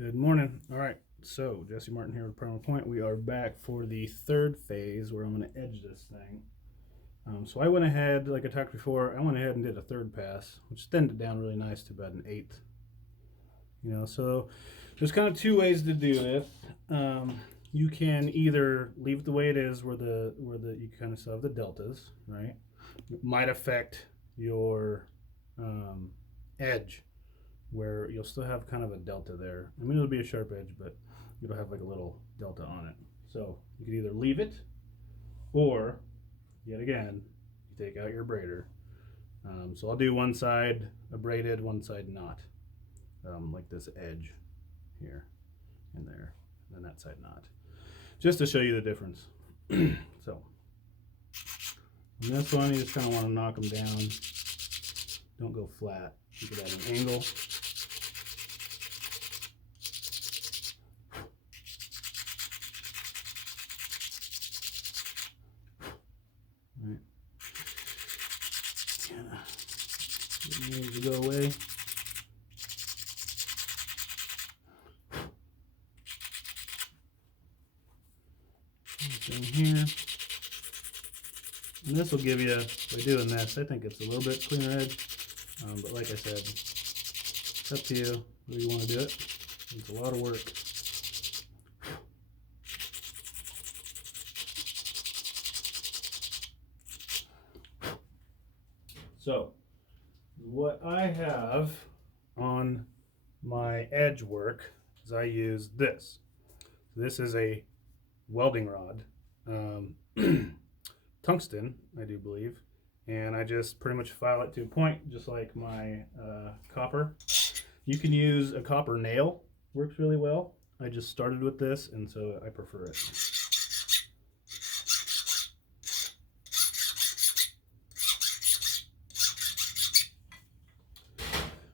Good morning. All right, so Jesse Martin here with Primal Point. We are back for the third phase where I'm going to edge this thing. So I went ahead, like I talked before, I went ahead and did a third pass, which thinned it down really nice to about an eighth. So there's kind of two ways to do this. You can either leave it the way it is, where you kind of still have the deltas, right? It might affect your edge, where you'll still have kind of a delta there. I mean, it'll be a sharp edge, but it'll have like a little delta on it. So you can either leave it, or yet again, you take out your braidor. So I'll do one side braided, one side not, like this edge here and there, and then that side not, just to show you the difference. So on this one, you just kind of want to knock them down. Don't go flat. Keep it at an angle. Right. It needs to go away. Down here. And this will give you, by doing this, I think it's a little bit cleaner edge. But like I said, it's up to you whether you want to do it. It's a lot of work. So what I have on my edge work is I use this. This is a welding rod, tungsten, I do believe, and I just pretty much file it to a point, just like my copper. You can use a copper nail, works really well. I just started with this, and so I prefer it.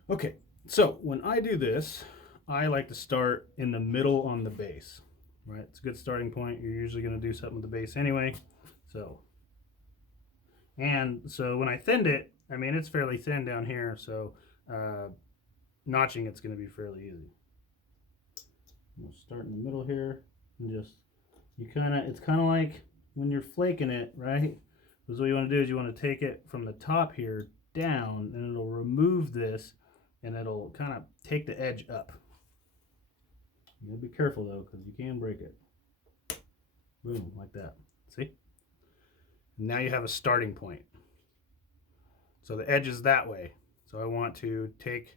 Okay, so when I do this, I like to start in the middle on the base, right? It's a good starting point. You're usually going to do something with the base anyway. And so when I thinned it, I mean, it's fairly thin down here, so notching it's going to be fairly easy. We'll start in the middle here, and just, it's kind of like when you're flaking it, right? Because what you want to do is you want to take it from the top here down, and it'll remove this, and it'll kind of take the edge up. You gotta be careful though, because you can break it. Boom, like that. See? Now you have a starting point. So the edge is that way. So I want to take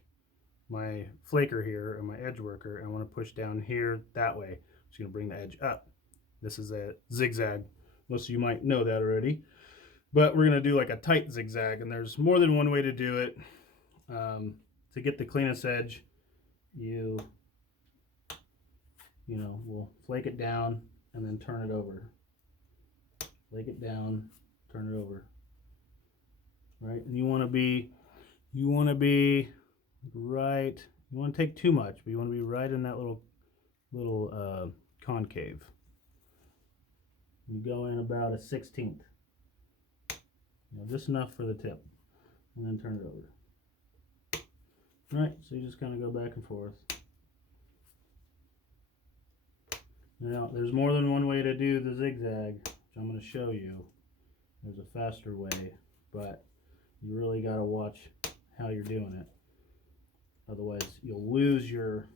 my flaker here, or my edge worker, and I want to push down here that way. It's going to bring the edge up. This is a zigzag. Most of you might know that already. But we're going to do like a tight zigzag, and there's more than one way to do it. To get the cleanest edge, we'll flake it down and then turn it over. Flake it down, turn it over. Right? And you want to be right. You want to take too much, but you want to be right in that little concave. You go in about a 1/16, just enough for the tip, and then turn it over. Right, so you just kind of go back and forth. Now, there's more than one way to do the zigzag, which I'm going to show you. There's a faster way, but you really got to watch how you're doing it. Otherwise, you'll lose your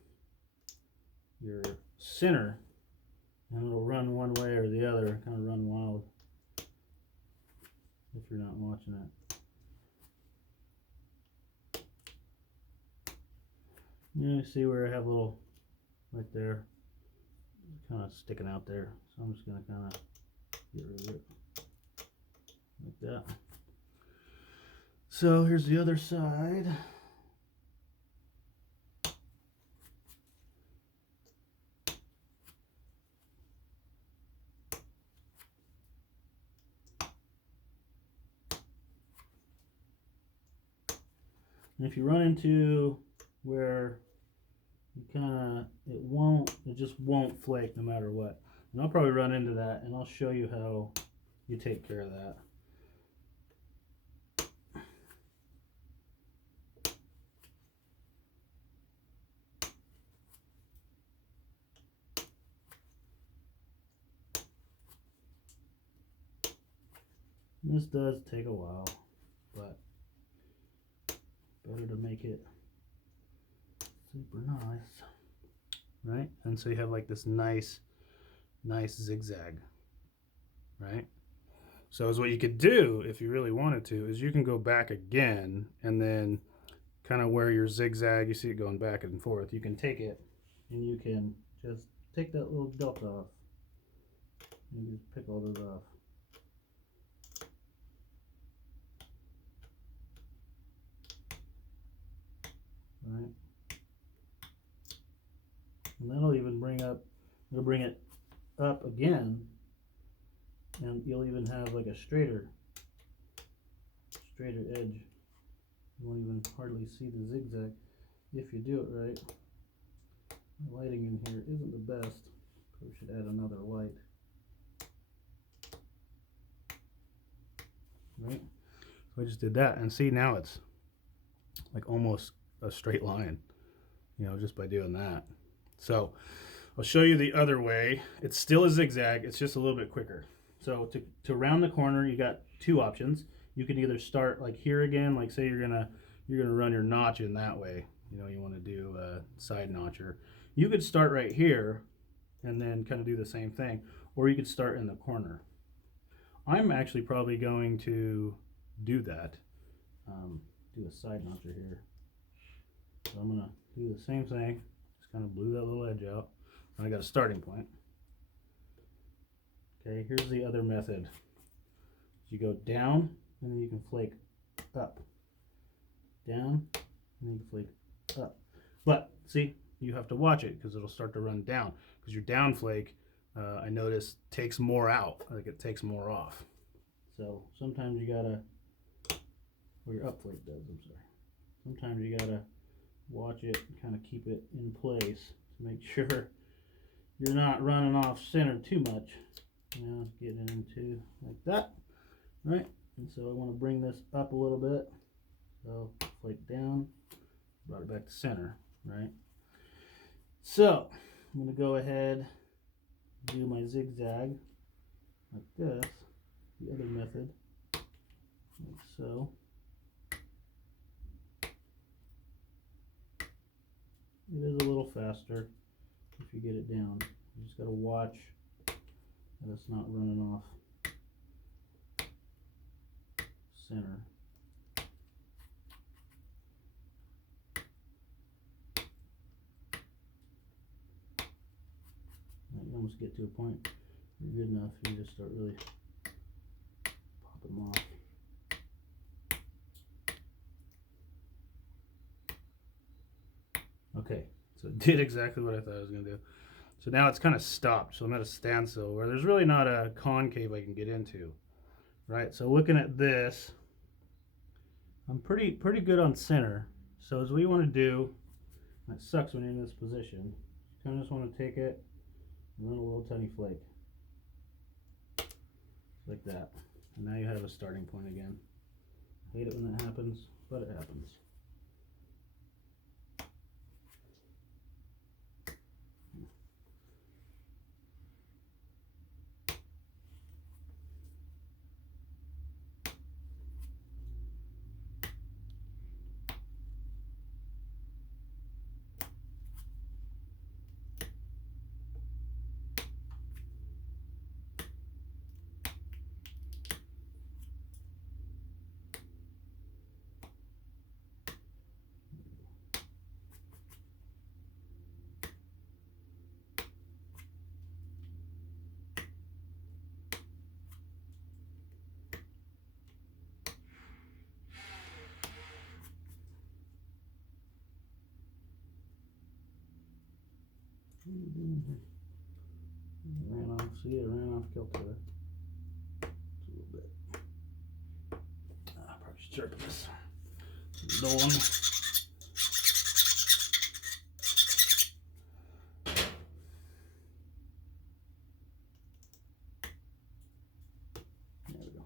center, and it'll run one way or the other, kind of run wild if you're not watching it. You see where I have a little right there, kind of sticking out there. So I'm just going to kind of get rid of it like that. So here's the other side. And if you run into where it just won't flake no matter what. And I'll probably run into that, and I'll show you how you take care of that. This does take a while, but better to make it super nice, right? And so you have like this nice zigzag, right? So is what you could do if you really wanted to is you can go back again and then kind of where your zigzag, you see it going back and forth, you can take it and you can just take that little delta off. You just pick all those off. Right? And that'll even bring it up again, and you'll even have like a straighter edge. You won't even hardly see the zigzag if you do it right. The lighting in here isn't the best. We should add another light. Right? So I just did that, and see, now it's like almost a straight line, you know, just by doing that. So I'll show you the other way. It's still a zigzag, it's just a little bit quicker. So to round the corner, you got two options. You can either start like here again, like say you're gonna run your notch in that way. You know, you want to do a side notcher. You could start right here and then kind of do the same thing, or you could start in the corner. I'm actually probably going to do that. Do a side notcher here. So I'm gonna do the same thing. Just kind of blew that little edge out. And I got a starting point. Okay, here's the other method. You go down, and then you can flake up. Down, and then you can flake up. But see, you have to watch it because it'll start to run down. Because your down flake, I notice, takes more out. Like it takes more off. So sometimes you gotta, or your up flake does, I'm sorry. Sometimes you gotta watch it and kind of keep it in place to make sure you're not running off center too much. You know, getting into like that, right? And so I want to bring this up a little bit. So flake down, brought it back to center, right? So I'm going to go ahead and do my zigzag like this, the other method, like so. It is a little faster if you get it down. You just got to watch that it's not running off center. You almost get to a point where you're good enough, you just start really pop them off. Okay, so it did exactly what I thought I was going to do. So now it's kind of stopped, so I'm at a standstill where there's really not a concave I can get into, right? So looking at this, I'm pretty good on center. So as we want to do, it sucks when you're in this position, you kind of just want to take it and run a little tiny flake. Like that. And now you have a starting point again. I hate it when that happens, but it happens. What are you doing here? Ran off, see, it ran off kilter there. Just a little bit. I probably should sharpen this. Dull one. There we go.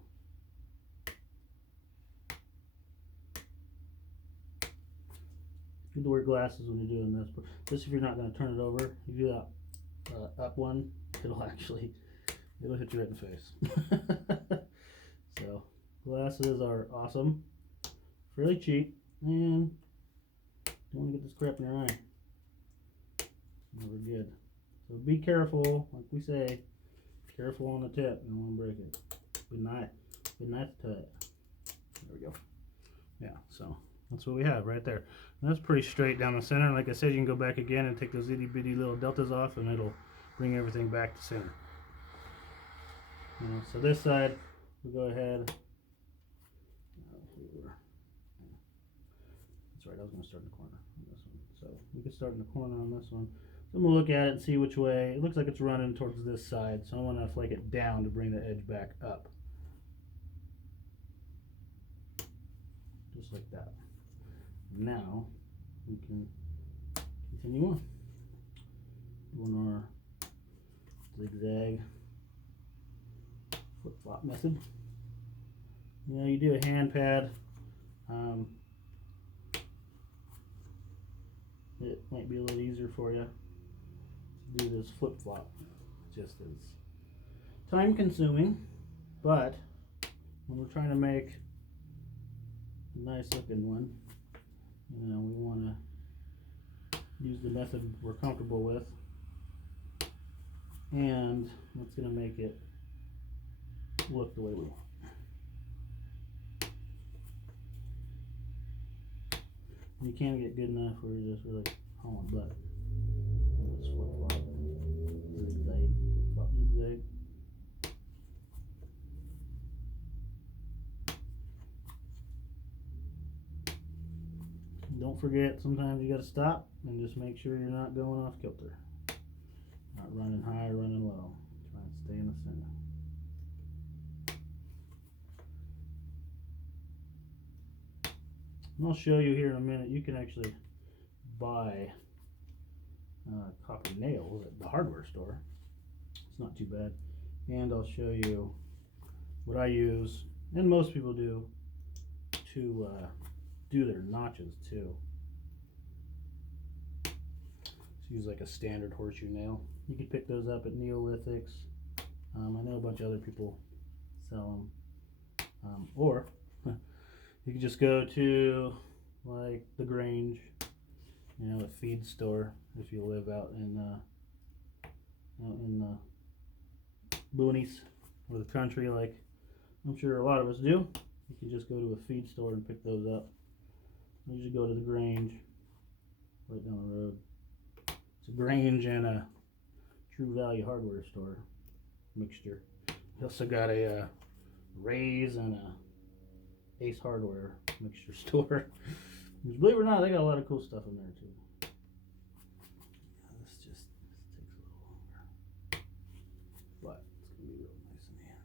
Good to wear glasses when you're doing this, but just if you're not going to turn it over, you do that up one, it'll hit you right in the face. So glasses are awesome, fairly cheap, and don't want to get this crap in your eye. Never good. So be careful, like we say, careful on the tip. You don't want to break it. Good nice touch. There we go. Yeah, so that's what we have right there. And that's pretty straight down the center. Like I said, you can go back again and take those itty bitty little deltas off, and it'll bring everything back to center. So this side, we'll go ahead. That's right, I was going to start in the corner on this one. So we can start in the corner on this one. So I'm going to look at it and see which way. It looks like it's running towards this side, so I want to flake it down to bring the edge back up. Just like that. Now we can continue on doing our zigzag flip-flop method. You do a hand pad. It might be a little easier for you to do this flip-flop. Just as time consuming, but when we're trying to make a nice looking one, we want to use the method we're comfortable with, and it's going to make it look the way we want. You can't get good enough where you're just really hauling butt. Let's flip-flop, zigzag, flip-flop, zigzag. Don't forget, sometimes you got to stop and just make sure you're not going off kilter. Not running high or running low. Try and stay in the center. And I'll show you here in a minute. You can actually buy copper nails at the hardware store. It's not too bad. And I'll show you what I use, and most people do, to do their notches too. Just use like a standard horseshoe nail. You can pick those up at Neolithics. I know a bunch of other people sell them. Or you can just go to like the Grange, a feed store if you live out in the boonies or the country, like I'm sure a lot of us do. You can just go to a feed store and pick those up. You just go to the Grange right down the road. It's a Grange and a True Value hardware store mixture. We also got a Ray's and a Ace Hardware mixture store. Believe it or not, they got a lot of cool stuff in there too. This takes a little longer, but it's gonna be real nice in the end.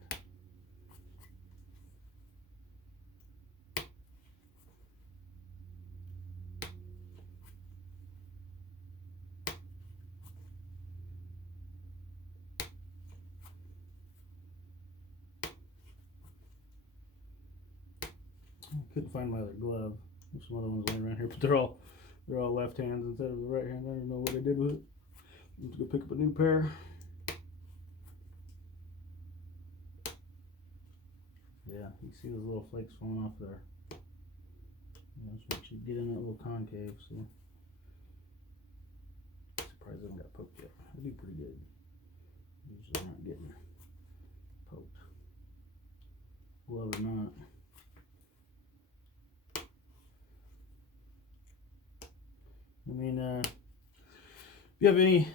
I couldn't find my other glove. There's some other ones laying around here, but they're all left hands instead of the right hand. I don't even know what I did with it. I'm just gonna pick up a new pair. Yeah, you see those little flakes falling off there. Just make sure you get in that little concave. So surprised I haven't got poked yet. I do pretty good. Usually not getting poked, glove or not. If you have any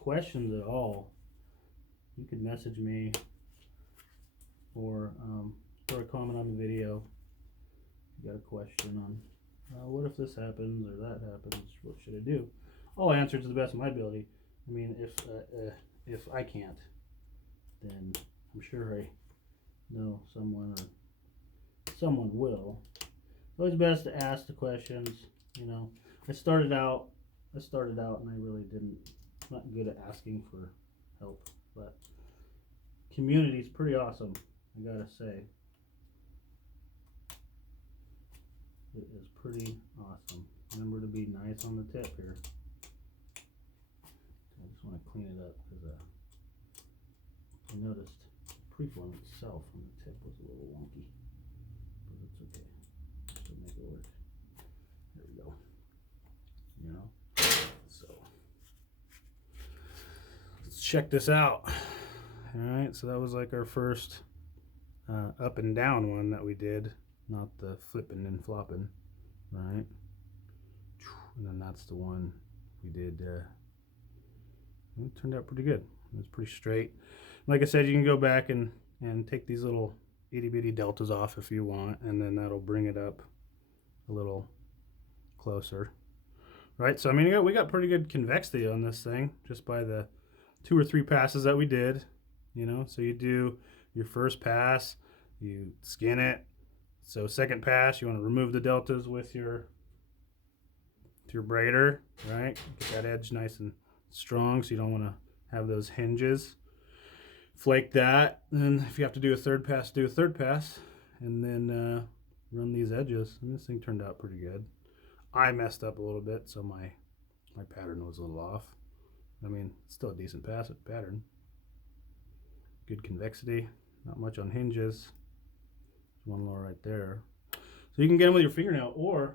questions at all, you could message me or throw a comment on the video. If you got a question on what if this happens or that happens, what should I do? I'll answer to the best of my ability. If I can't, then I'm sure I know someone or someone will. It's always best to ask the questions. I started out and I really not good at asking for help, but community is pretty awesome, I gotta say. It is pretty awesome. Remember to be nice on the tip here. I just want to clean it up because I noticed preform itself on the tip was a little wonky, but it's okay. Still make it work. There we go. You know, so let's check this out. All right, so that was like our first up and down one that we did, not the flipping and flopping, right? And then that's the one we did. It turned out pretty good. It was pretty straight. Like I said, you can go back and take these little itty bitty deltas off if you want, and then that'll bring it up a little closer. Right, so I mean, we got pretty good convexity on this thing just by the 2 or 3 passes that we did. You know, so you do your first pass, you skin it. So second pass, you want to remove the deltas with your braider, right? Get that edge nice and strong, so you don't want to have those hinges. Flake that, and then if you have to do a third pass, do a third pass, and then run these edges. And this thing turned out pretty good. I messed up a little bit, so my pattern was a little off. I mean, it's still a decent pattern. Good convexity, not much on hinges. One more right there. So you can get them with your fingernail, or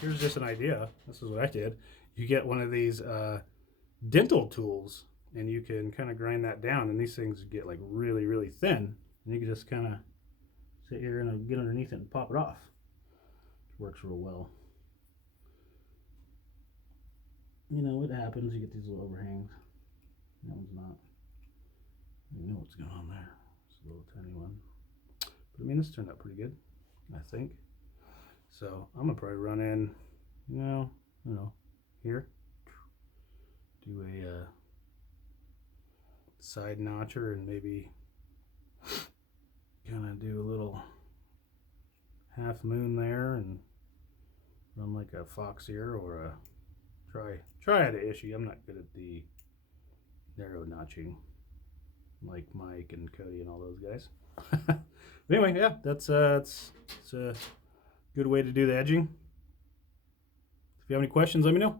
here's just an idea. This is what I did. You get one of these dental tools, and you can kind of grind that down, and these things get like really, really thin, and you can just kind of sit here and get underneath it and pop it off. It works real well. You know, it happens. You get these little overhangs. That one's not. You know what's going on there. It's a little tiny one. But I mean, this turned out pretty good, I think. So I'm gonna probably run in, you know, here. Do a side notcher and maybe kind of do a little half moon there and run like a fox ear or a try at an issue. I'm not good at the narrow notching like Mike and Cody and all those guys. But anyway, yeah, it's a good way to do the edging. If you have any questions, let me know.